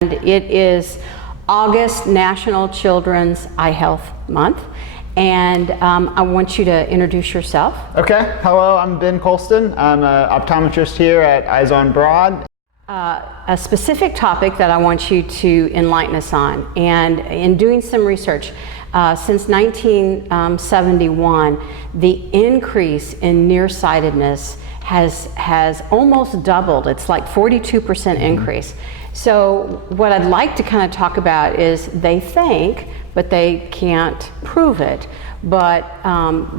And it is August National Children's Eye Health Month, and I want you to introduce yourself. Okay, hello, I'm Ben Colston. I'm an optometrist here at Eyes on Broad. A specific topic that I want you to enlighten us on, and in doing some research, since 1971, the increase in nearsightedness has almost doubled. It's like 42% increase. So what I'd like to kind of talk about is they think, but they can't prove it, but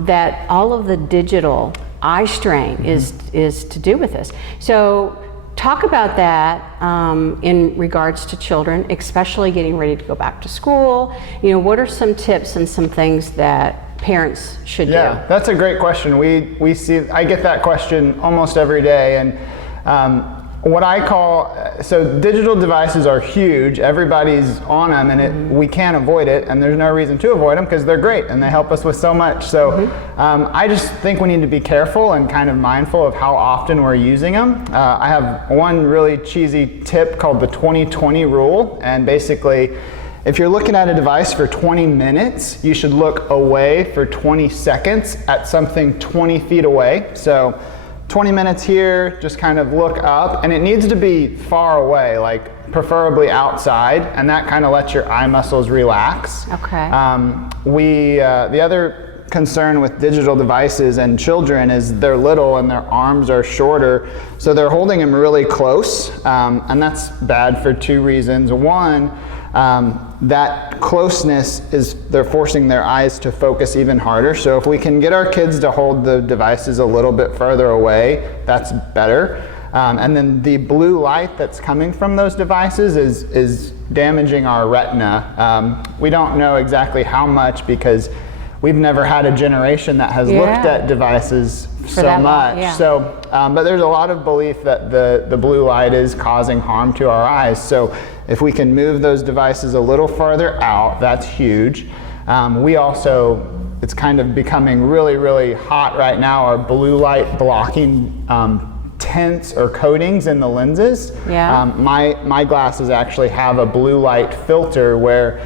that all of the digital eye strain is to do with this. So talk about that in regards to children, especially getting ready to go back to school. You know, what are some tips and some things that parents should do? Yeah, that's a great question. We see, I get that question almost every day, and what I call, so digital devices are huge, everybody's on them, and we can't avoid it, and there's no reason to avoid them because they're great and they help us with so much. So I just think we need to be careful and kind of mindful of how often we're using them. I have one really cheesy tip called the 20-20 rule, and basically if you're looking at a device for 20 minutes, you should look away for 20 seconds at something 20 feet away. So 20 minutes here, just kind of look up, and it needs to be far away, like preferably outside, and that kind of lets your eye muscles relax. Okay. The other concern with digital devices and children is they're little and their arms are shorter, so they're holding them really close, and that's bad for two reasons. One, that closeness they're forcing their eyes to focus even harder. So if we can get our kids to hold the devices a little bit further away, that's better. And then the blue light that's coming from those devices is damaging our retina. We don't know exactly how much because we've never had a generation that has looked at devices so much. So, but there's a lot of belief that the blue light is causing harm to our eyes. So if we can move those devices a little farther out, that's huge. We also, it's kind of becoming really, really hot right now, are blue light blocking tints or coatings in the lenses. My glasses actually have a blue light filter where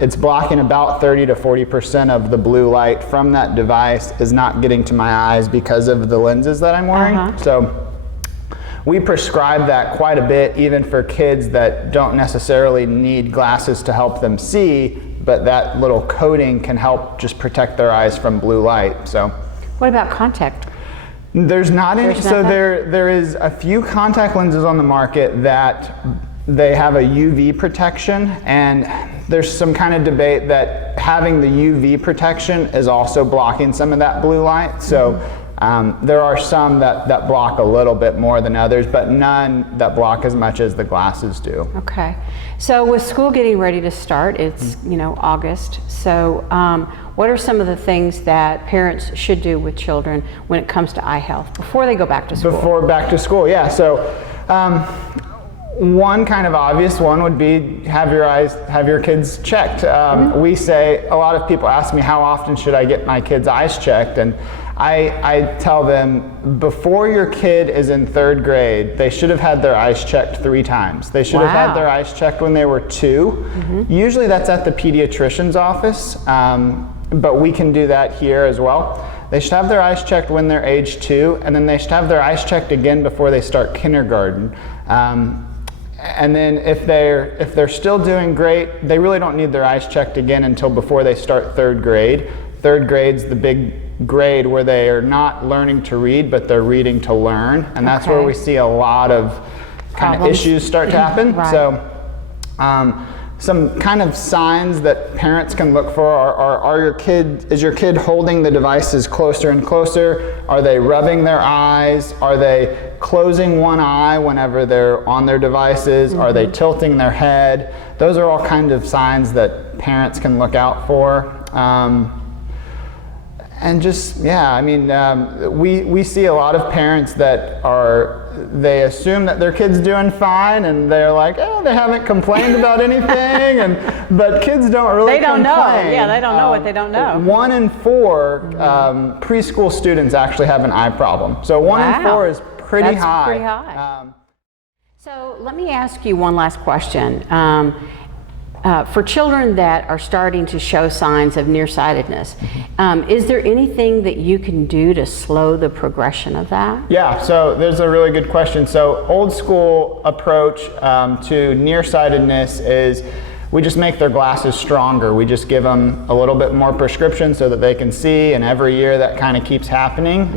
it's blocking about 30 to 40% of the blue light from that device is not getting to my eyes because of the lenses that I'm wearing. So we prescribe that quite a bit, even for kids that don't necessarily need glasses to help them see, but that little coating can help just protect their eyes from blue light. So what about contact? There's not any. So there is a few contact lenses on the market that they have a UV protection, and there's some kind of debate that having the UV protection is also blocking some of that blue light. So there are some that block a little bit more than others, but none that block as much as the glasses do. Okay. So with school getting ready to start, it's August. So what are some of the things that parents should do with children when it comes to eye health before they go back to school? Before back to school, yeah. So one kind of obvious one would be have your kids checked. We say, a lot of people ask me, how often should I get my kids' eyes checked? And I tell them, before your kid is in 3rd grade, they should have had their eyes checked 3 times. They should have had their eyes checked when they were 2. Usually that's at the pediatrician's office, but we can do that here as well. They should have their eyes checked when they're age 2, and then they should have their eyes checked again before they start kindergarten. And then if they're still doing great, they really don't need their eyes checked again until before they start 3rd grade. 3rd grade's the big grade where they are not learning to read, but they're reading to learn, and that's where we see a lot of kind of issues start to happen. So some kind of signs that parents can look for is your kid holding the devices closer and closer? Are they rubbing their eyes? Are they closing one eye whenever they're on their devices? Are they tilting their head? Those are all kinds of signs that parents can look out for. And just, yeah, I mean, we see a lot of parents that they assume that their kid's doing fine, and they're like, oh, they haven't complained about anything, but kids don't really They don't complain. know. Yeah, they don't know what they don't know. 1 in 4 preschool students actually have an eye problem. So 1 in 4 is pretty That's high. pretty high. So let me ask you one last question. For children that are starting to show signs of nearsightedness, is there anything that you can do to slow the progression of that? Yeah, so there's a really good question. So old school approach to nearsightedness is we just make their glasses stronger. We just give them a little bit more prescription so that they can see, and every year that kind of keeps happening.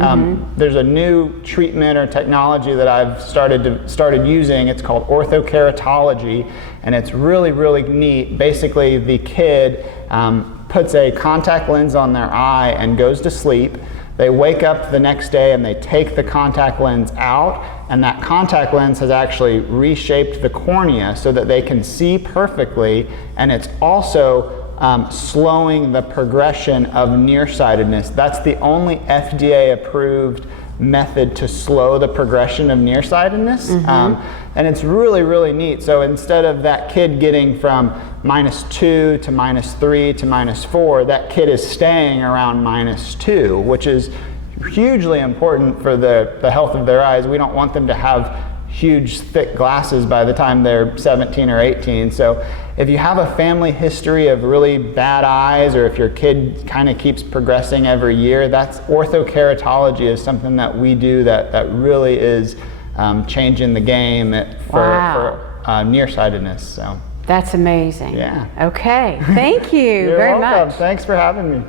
There's a new treatment or technology that I've started using. It's called orthokeratology, and it's really, really neat. Basically, the kid puts a contact lens on their eye and goes to sleep. They wake up the next day and they take the contact lens out, and that contact lens has actually reshaped the cornea so that they can see perfectly, and it's also slowing the progression of nearsightedness. That's the only FDA approved method to slow the progression of nearsightedness. And it's really, really neat. So instead of that kid getting from -2 to -3 to -4, that kid is staying around -2, which is hugely important for the health of their eyes. We don't want them to have huge, thick glasses by the time they're 17 or 18. So if you have a family history of really bad eyes, or if your kid kind of keeps progressing every year, that's orthokeratology is something that we do that really is changing the game for nearsightedness. So that's amazing. Yeah. Okay, thank you You're very welcome. much. Thanks for having me.